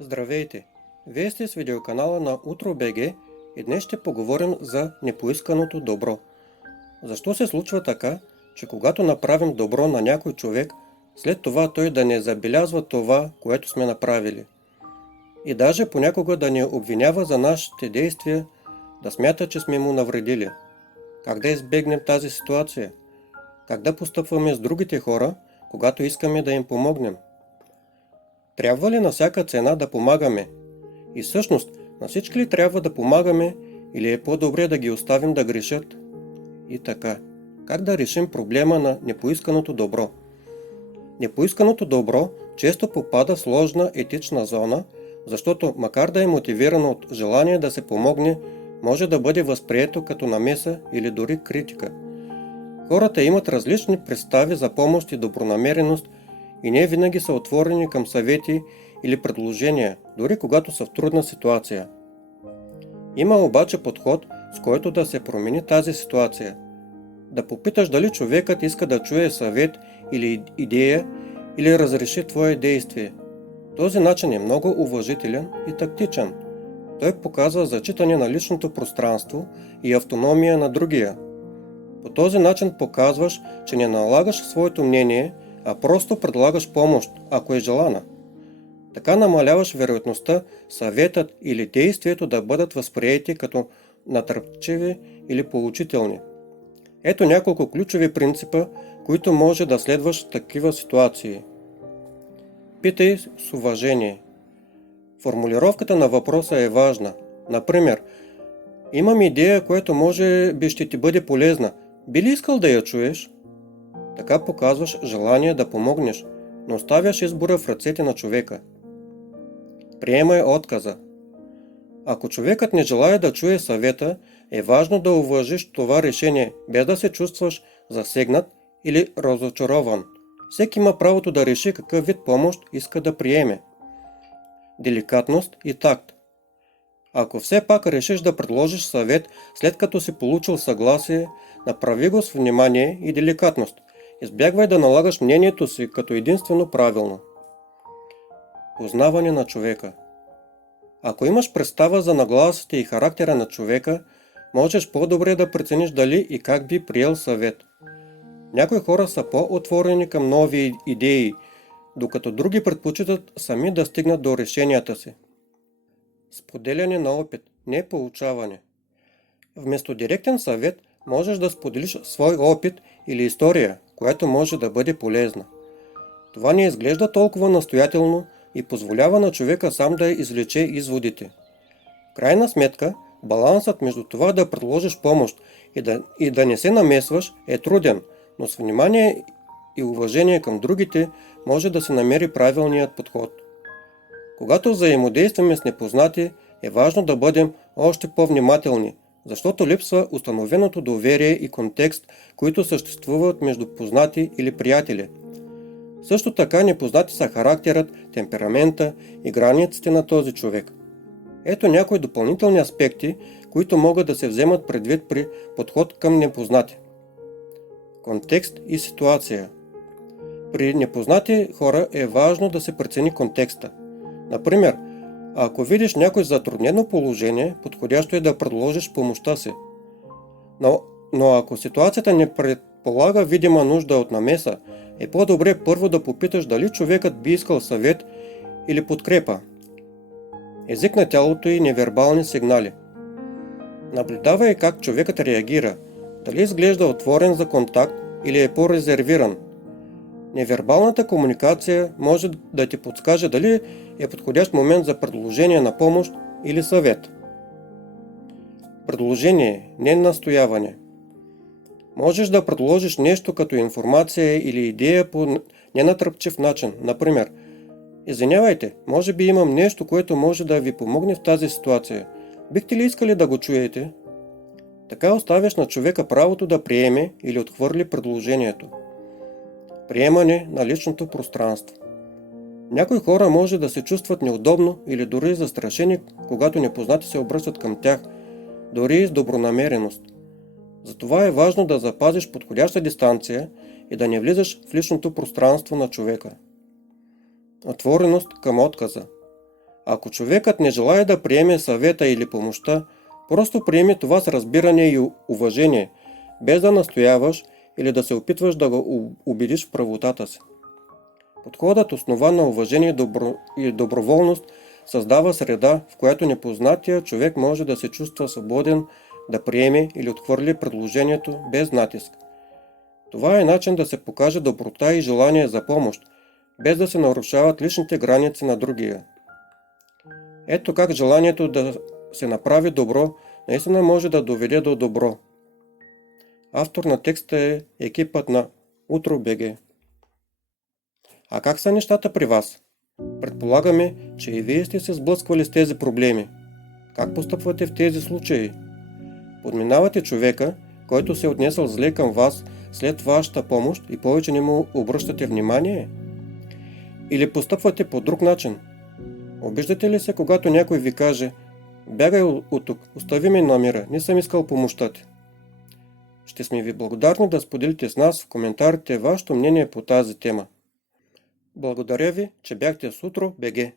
Здравейте! Вие сте с видеоканала на Утро.бг и днес ще поговорим за непоисканото добро. Защо се случва така, че когато направим добро на някой човек, след това той да не забелязва това, което сме направили? И даже понякога да ни обвинява за нашите действия, да смята, че сме му навредили. Как да избегнем тази ситуация? Как да постъпваме с другите хора, когато искаме да им помогнем? Трябва ли на всяка цена да помагаме? И всъщност, на всички ли трябва да помагаме или е по-добре да ги оставим да грешат? И така, как да решим проблема на непоисканото добро? Непоисканото добро често попада в сложна етична зона, защото макар да е мотивирано от желание да се помогне, може да бъде възприето като намеса или дори критика. Хората имат различни представи за помощ и добронамереност и не винаги са отворени към съвети или предложения, дори когато са в трудна ситуация. Има обаче подход, с който да се промени тази ситуация. Да попиташ дали човекът иска да чуе съвет или идея, или разреши твое действие. Този начин е много уважителен и тактичен. Той показва зачитане на личното пространство и автономия на другия. По този начин показваш, че не налагаш своето мнение, а просто предлагаш помощ, ако е желана. Така намаляваш вероятността съветът или действието да бъдат възприети като натрапчиви или поучителни. Ето няколко ключови принципа, които може да следваш в такива ситуации. Питай с уважение. Формулировката на въпроса е важна. Например, имам идея, която може би ще ти бъде полезна. Би ли искал да я чуеш? Така показваш желание да помогнеш, но оставяш избора в ръцете на човека. Приемай отказа. Ако човекът не желае да чуе съвета, е важно да уважиш това решение, без да се чувстваш засегнат или разочарован. Всеки има правото да реши какъв вид помощ иска да приеме. Деликатност и такт. Ако все пак решиш да предложиш съвет, след като си получил съгласие, направи го с внимание и деликатност. Избягвай да налагаш мнението си като единствено правилно. Познаване на човека. Ако имаш представа за нагласите и характера на човека, можеш по-добре да прецениш дали и как би приел съвет. Някои хора са по-отворени към нови идеи, докато други предпочитат сами да стигнат до решенията си. Споделяне на опит, не поучаване. Вместо директен съвет, можеш да споделиш свой опит или история, която може да бъде полезна. Това не изглежда толкова настоятелно и позволява на човека сам да извлече изводите. В крайна сметка, балансът между това да предложиш помощ и да не се намесваш е труден, но с внимание и уважение към другите може да се намери правилният подход. Когато взаимодействаме с непознати, е важно да бъдем още по-внимателни, защото липсва установеното доверие и контекст, които съществуват между познати или приятели. Също така непознати са характерът, темперамента и границите на този човек. Ето някои допълнителни аспекти, които могат да се вземат предвид при подход към непознати. Контекст и ситуация. При непознати хора е важно да се прецени контекста. Например, ако видиш някой затруднено положение, подходящо е да предложиш помощта си. Но ако ситуацията не предполага видима нужда от намеса, е по-добре първо да попиташ дали човекът би искал съвет или подкрепа. Език на тялото и невербални сигнали. Наблюдавай как човекът реагира, дали изглежда отворен за контакт или е по-резервиран. Невербалната комуникация може да ти подскаже дали е подходящ момент за предложение на помощ или съвет. Предложение, не настояване. Можеш да предложиш нещо като информация или идея по ненатръпчив начин. Например, извинявайте, може би имам нещо, което може да ви помогне в тази ситуация. Бихте ли искали да го чуете? Така оставяш на човека правото да приеме или отхвърли предложението. Приемане на личното пространство. Някои хора може да се чувстват неудобно или дори застрашени, когато непознати се обръщат към тях, дори с добронамереност. Затова е важно да запазиш подходяща дистанция и да не влизаш в личното пространство на човека. Отвореност към отказа. Ако човекът не желае да приеме съвета или помощта, просто приеме това с разбиране и уважение, без да настояваш или да се опитваш да го убедиш в правотата си. Подходът, основан на уважение и доброволност, създава среда, в която непознатия човек може да се чувства свободен да приеме или отхвърли предложението без натиск. Това е начин да се покаже доброта и желание за помощ, без да се нарушават личните граници на другия. Ето как желанието да се направи добро наистина може да доведе до добро. Автор на текста е екипът на Утро.bg. А как са нещата при вас? Предполагаме, че и вие сте се сблъсквали с тези проблеми. Как постъпвате в тези случаи? Подминавате човека, който се е отнесъл зле към вас след вашата помощ и повече не му обръщате внимание? Или постъпвате по друг начин? Обиждате ли се, когато някой ви каже: "Бягай от тук, остави ме на мира, не съм искал помощта ти"? Ще сме ви благодарни да споделите с нас в коментарите вашето мнение по тази тема. Благодаря ви, че бяхте с Утро.bg.